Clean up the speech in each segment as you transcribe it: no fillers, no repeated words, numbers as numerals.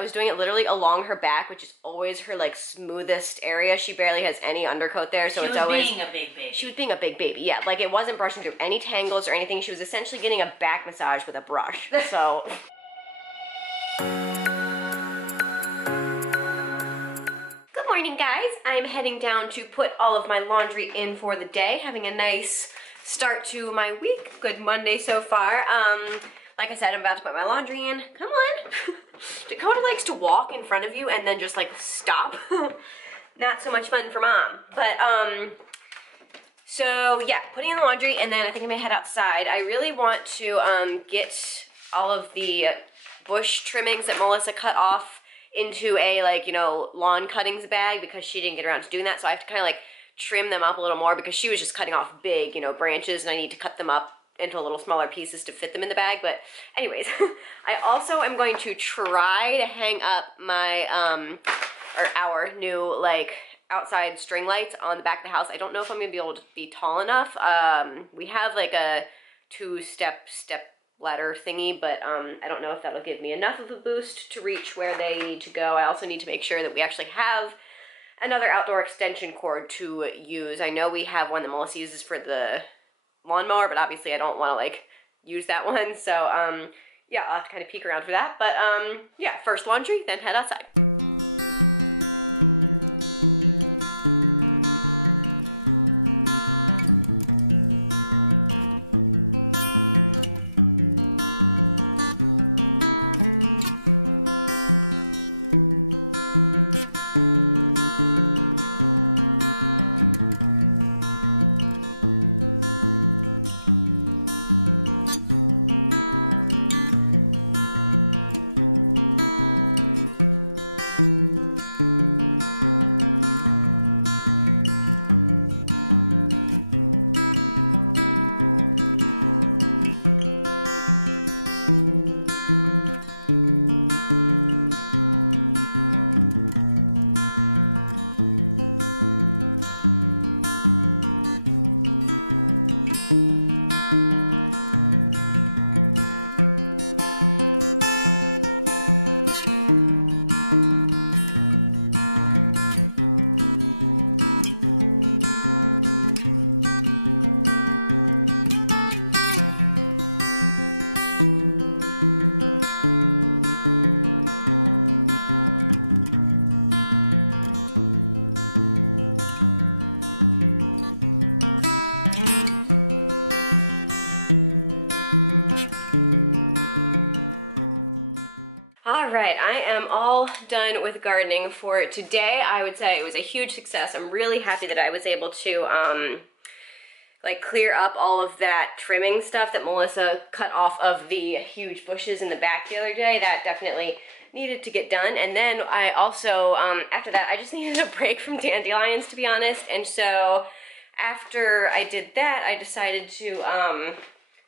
I was doing it literally along her back, which is always her like smoothest area. She barely has any undercoat there, so it's always... She was being a big baby. She was being a big baby, yeah. Like it wasn't brushing through any tangles or anything. She was essentially getting a back massage with a brush, so... Good morning, guys. I'm heading down to put all of my laundry in for the day, having a nice start to my week. Good Monday so far. Like I said, I'm about to put my laundry in. Come on. Dakota likes to walk in front of you and then just like stop. Not so much fun for mom. But so yeah, putting in the laundry, and then I think I'm gonna head outside. I really want to get all of the bush trimmings that Melissa cut off into a, like, you know, lawn cuttings bag, because she didn't get around to doing that. So I have to kind of like trim them up a little more, because she was just cutting off big, you know, branches, and I need to cut them up into little smaller pieces to fit them in the bag. But anyways, I also am going to try to hang up my or our new like outside string lights on the back of the house. I don't know if I'm gonna be able to be tall enough. We have like a step ladder thingy, but I don't know if that'll give me enough of a boost to reach where they need to go. I also need to make sure that we actually have another outdoor extension cord to use. I know we have one that Melissa uses for the lawnmower, but obviously I don't want to like use that one, so yeah, I'll have to kind of peek around for that. But yeah, first laundry, then head outside. Done with gardening for today. I would say it was a huge success. I'm really happy that I was able to like clear up all of that trimming stuff that Melissa cut off of the huge bushes in the back the other day. That definitely needed to get done. And then I also after that I just needed a break from dandelions, to be honest. And so after I did that, I decided to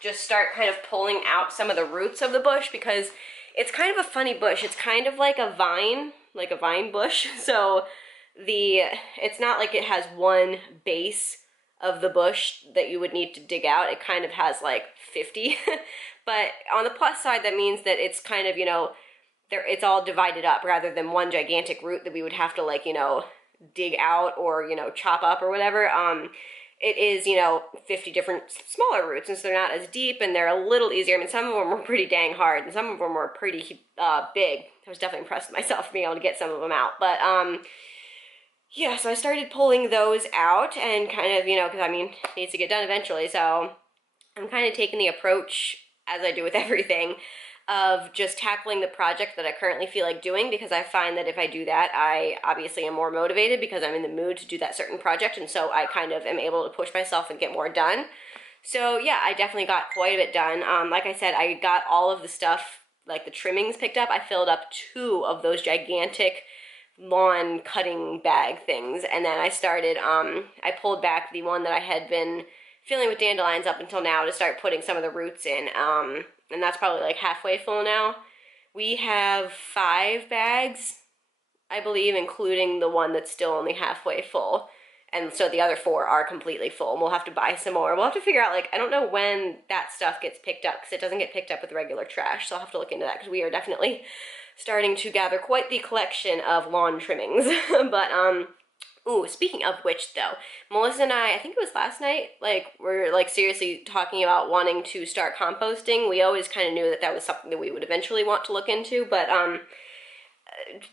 just start kind of pulling out some of the roots of the bush, because it's kind of a funny bush. It's kind of like a vine bush. So it's not like it has one base of the bush that you would need to dig out. It kind of has like 50. But on the plus side, that means that it's kind of, you know, it's all divided up rather than one gigantic root that we would have to, like, you know, dig out or, you know, chop up or whatever. It is, you know, 50 different smaller roots, and so they're not as deep, and they're a little easier. I mean, some of them were pretty dang hard, and some of them were pretty big. I was definitely impressed with myself for being able to get some of them out. But, yeah, so I started pulling those out, and kind of, you know, because, I mean, it needs to get done eventually, so I'm kind of taking the approach, as I do with everything, of just tackling the project that I currently feel like doing, because I find that if I do that, I obviously am more motivated because I'm in the mood to do that certain project, and so I kind of am able to push myself and get more done. So yeah, I definitely got quite a bit done. Like I said, I got all of the stuff, like the trimmings picked up. I filled up 2 of those gigantic lawn cutting bag things, and then I started, I pulled back the one that I had been filling with dandelions up until now to start putting some of the roots in. And that's probably like halfway full now. We have 5 bags, I believe, including the one that's still only halfway full. And so the other 4 are completely full, and we'll have to buy some more. We'll have to figure out, like, I don't know when that stuff gets picked up, because it doesn't get picked up with regular trash, so I'll have to look into that, because we are definitely starting to gather quite the collection of lawn trimmings. But, ooh, speaking of which, though, Melissa and I think it was last night, like, we're, like, seriously talking about wanting to start composting. We always kind of knew that that was something that we would eventually want to look into, but,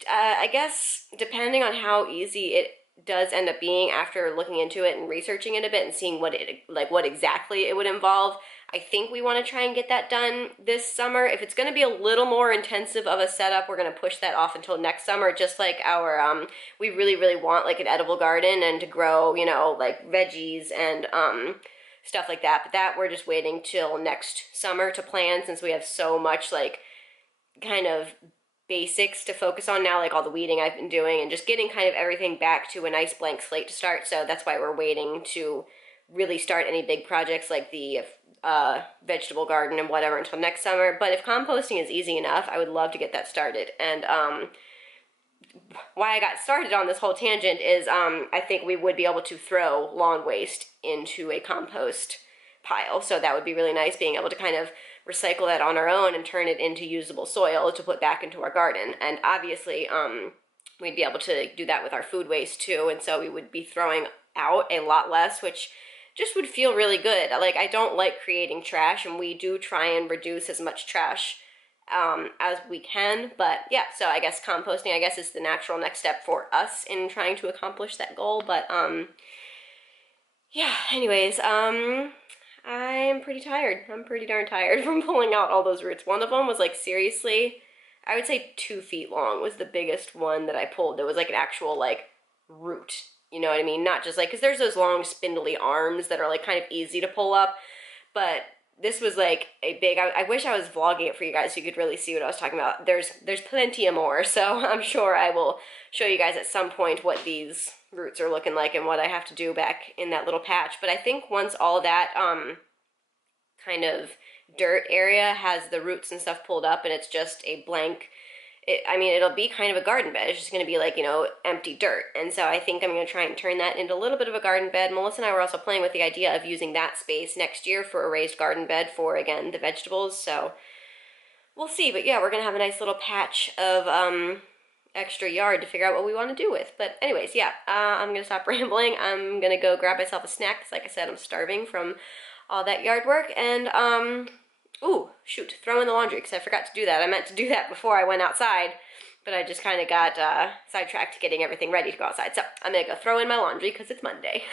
I guess, depending on how easy it does end up being after looking into it and researching it a bit and seeing what exactly it would involve, I think we want to try and get that done this summer. If it's going to be a little more intensive of a setup, we're going to push that off until next summer, just like our, we really, really want, like, an edible garden and to grow, you know, like, veggies and, stuff like that. But that we're just waiting till next summer to plan, since we have so much, like, kind of basics to focus on now, like all the weeding I've been doing and just getting kind of everything back to a nice blank slate to start. So that's why we're waiting to really start any big projects like the vegetable garden and whatever until next summer. But if composting is easy enough, I would love to get that started. And why I got started on this whole tangent is I think we would be able to throw lawn waste into a compost pile. So that would be really nice, being able to kind of recycle that on our own and turn it into usable soil to put back into our garden. And obviously, we'd be able to do that with our food waste too, and so we would be throwing out a lot less, which just would feel really good. Like, I don't like creating trash, and we do try and reduce as much trash as we can, but yeah, so I guess composting, I guess, is the natural next step for us in trying to accomplish that goal. But yeah, anyways, I'm pretty tired. I'm pretty darn tired from pulling out all those roots. One of them was, like, seriously, I would say 2 feet long was the biggest one that I pulled. There was, like, an actual, like, root, you know what I mean? Not just, like, because there's those long spindly arms that are, like, kind of easy to pull up, but this was, like, a big, I wish I was vlogging it for you guys so you could really see what I was talking about. There's plenty of more, so I'm sure I will show you guys at some point what these roots are looking like and what I have to do back in that little patch. But I think once all that kind of dirt area has the roots and stuff pulled up and it's just a blank, I mean, it'll be kind of a garden bed. It's just going to be, like, you know, empty dirt. And so I think I'm going to try and turn that into a little bit of a garden bed. Melissa and I were also playing with the idea of using that space next year for a raised garden bed for, again, the vegetables. So we'll see. But yeah, we're going to have a nice little patch of extra yard to figure out what we want to do with. But anyways, yeah, I'm going to stop rambling. I'm going to go grab myself a snack, because like I said, I'm starving from all that yard work. And, ooh, shoot, throw in the laundry, because I forgot to do that. I meant to do that before I went outside, but I just kind of got sidetracked getting everything ready to go outside. So I'm going to go throw in my laundry, because it's Monday.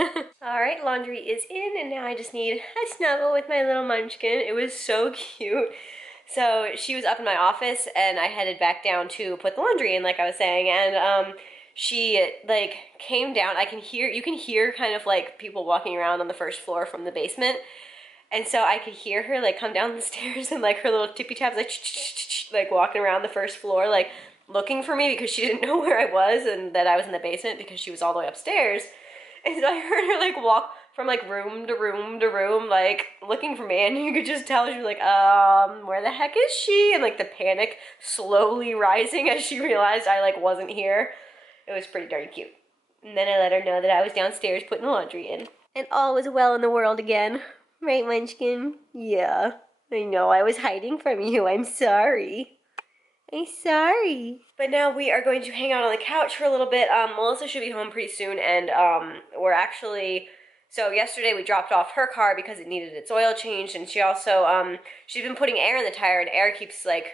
Alright, laundry is in, and now I just need a snuggle with my little munchkin. It was so cute. So she was up in my office, and I headed back down to put the laundry in, like I was saying, and she, like, came down. You can hear kind of, like, people walking around on the first floor from the basement, and so I could hear her, like, come down the stairs and, like, her little tippy taps, like, walking around the first floor, like, looking for me, because she didn't know where I was and that I was in the basement, because she was all the way upstairs. And so I heard her, like, walk from, like, room to room to room, like, looking for me, and you could just tell she was like, where the heck is she? And, like, the panic slowly rising as she realized I, like, wasn't here. It was pretty darn cute. And then I let her know that I was downstairs putting the laundry in. And all was well in the world again. Right, Munchkin? Yeah. I know, I was hiding from you. I'm sorry. I'm sorry. But now we are going to hang out on the couch for a little bit. Melissa should be home pretty soon, and we're actually... So yesterday we dropped off her car because it needed its oil changed, and she also, she's been putting air in the tire, and air keeps, like,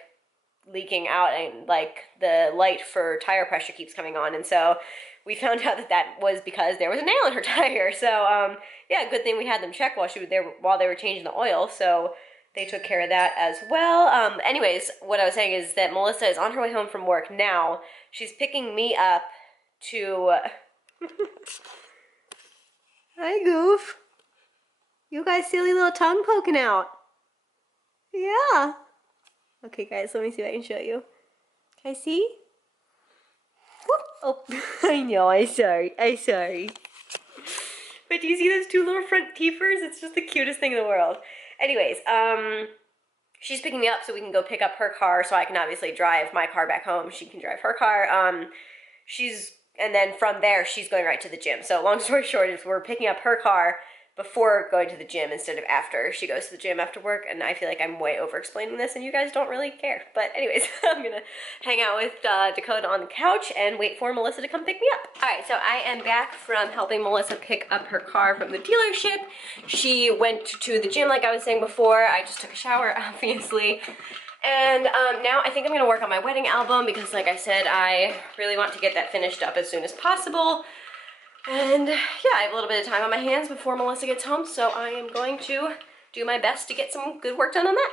leaking out, and, like, the light for tire pressure keeps coming on, and so we found out that that was because there was a nail in her tire. So, yeah, good thing we had them check while she was there, while they were changing the oil, so they took care of that as well. Anyways, what I was saying is that Melissa is on her way home from work now. She's picking me up to... Hi, Goof. You got a silly little tongue poking out. Yeah. Okay, guys, let me see if I can show you. Can I see? Whoop. Oh, I know, I'm sorry. But do you see those 2 little front teethers? It's just the cutest thing in the world. Anyways, she's picking me up so we can go pick up her car, so I can obviously drive my car back home. She can drive her car. And then from there, she's going right to the gym. So long story short is we're picking up her car, before going to the gym instead of after. She goes to the gym after work, and I feel like I'm way over explaining this and you guys don't really care. But anyways, I'm gonna hang out with Dakota on the couch and wait for Melissa to come pick me up. All right, so I am back from helping Melissa pick up her car from the dealership. She went to the gym like I was saying before. I just took a shower, obviously. And now I think I'm gonna work on my wedding album because like I said, I really want to get that finished up as soon as possible. And yeah, I have a little bit of time on my hands before Melissa gets home, so I am going to do my best to get some good work done on that.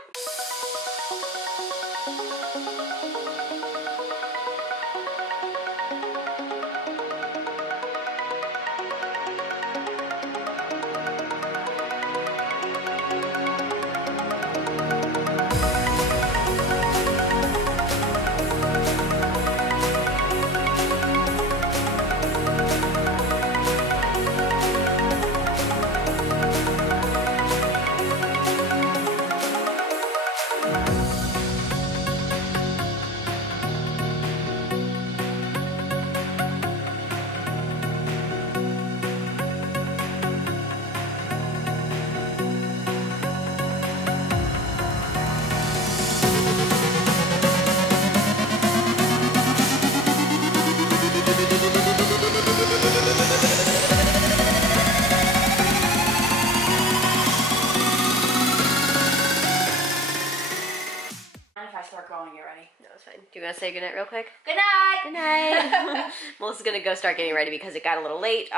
Do you want to say goodnight real quick? Good night! Good night! Melissa's gonna go start getting ready because it got a little late,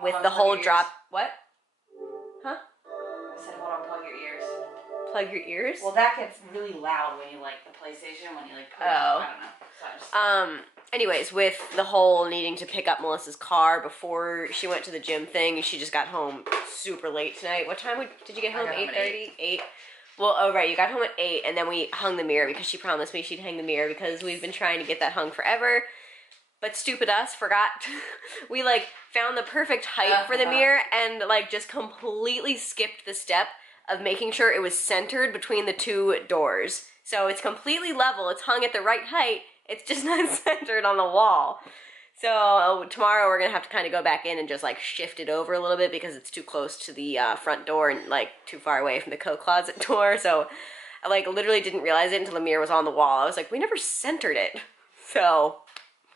with the whole drop. What? Huh? I said, hold on, plug your ears. Plug your ears? Well, that gets really loud when you like the PlayStation, when you like put it on. I don't know. So I just... Anyways, with the whole needing to pick up Melissa's car before she went to the gym thing, she just got home super late tonight. What time did you get home? 8:30? 8? Well, oh right, you got home at 8, and then we hung the mirror because she promised me she'd hang the mirror because we've been trying to get that hung forever. But stupid us forgot. We like found the perfect height for the mirror and like just completely skipped the step of making sure it was centered between the two doors. So it's completely level, it's hung at the right height, it's just not centered on the wall. So tomorrow we're gonna have to kind of go back in and just like shift it over a little bit because it's too close to the front door and like too far away from the coat closet door. So I like literally didn't realize it until the mirror was on the wall. I was like, we never centered it. So,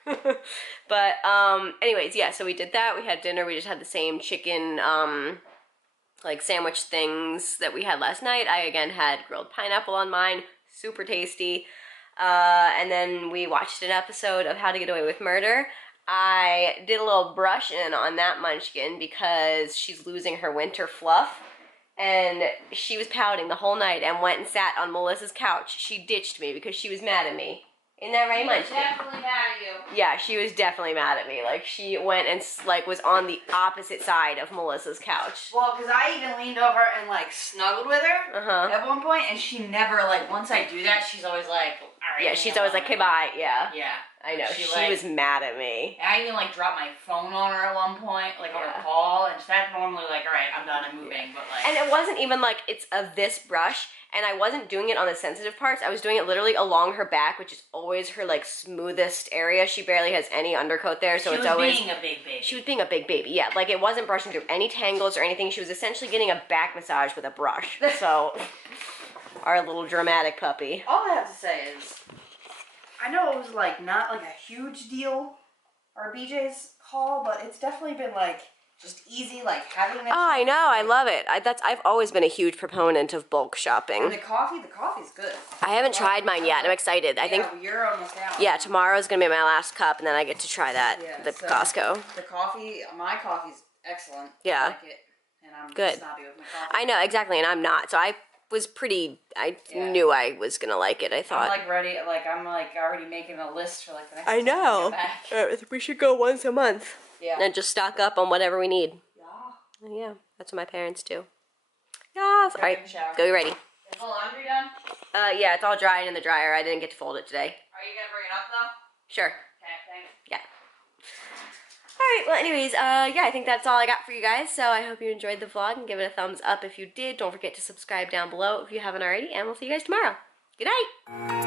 but anyways, yeah, so we did that. We had dinner. We just had the same chicken like sandwich things that we had last night. I again had grilled pineapple on mine, super tasty. And then we watched an episode of How to Get Away with Murder. I did a little brush in on that munchkin because she's losing her winter fluff. And she was pouting the whole night and went and sat on Melissa's couch. She ditched me because she was mad at me. Isn't that right, Munchkin? Definitely mad at you. Yeah, she was definitely mad at me. Like, she went and, like, was on the opposite side of Melissa's couch. Well, because I even leaned over and, like, snuggled with her at one point, and she never, like, once I do that, she's always like, all right. Yeah, she's always like, okay, bye. Yeah. Yeah. I know. She like, was mad at me. I even, like, dropped my phone on her at one point, like, on a call, and she's normally like, all right, I'm done, I'm moving, but, like... And it wasn't even, like, it's this brush, and I wasn't doing it on the sensitive parts. I was doing it literally along her back, which is always her, like, smoothest area. She barely has any undercoat there, so it's always... She was being a big baby. She was being a big baby, yeah. Like, it wasn't brushing through any tangles or anything. She was essentially getting a back massage with a brush. So, our little dramatic puppy. All I have to say is... I know it was, like, not, like, a huge deal, our BJ's haul, but it's definitely been, like, just easy, like, having that. Oh, I know. I love it. I've always been a huge proponent of bulk shopping. And the coffee's good. I haven't tried mine yet. I'm excited. I think you're almost out. Yeah, tomorrow's going to be my last cup, and then I get to try that at the Costco. The coffee, my coffee's excellent. Yeah. I like it, and I'm good. snobby with my coffee. I know, exactly, and I'm not. So I was knew I was gonna like it, I thought. I'm like ready, like I'm like already making a list for like the next I know. We should go once a month. Yeah. And just stock up on whatever we need. Yeah. Yeah, that's what my parents do. Yes. Alright, go get ready. Is the laundry done? Yeah, it's all drying in the dryer. I didn't get to fold it today. Are you gonna bring it up though? Sure. Okay, thanks. Yeah. Alright, well anyways, yeah, I think that's all I got for you guys, so I hope you enjoyed the vlog, and give it a thumbs up if you did. Don't forget to subscribe down below if you haven't already, and we'll see you guys tomorrow. Good night!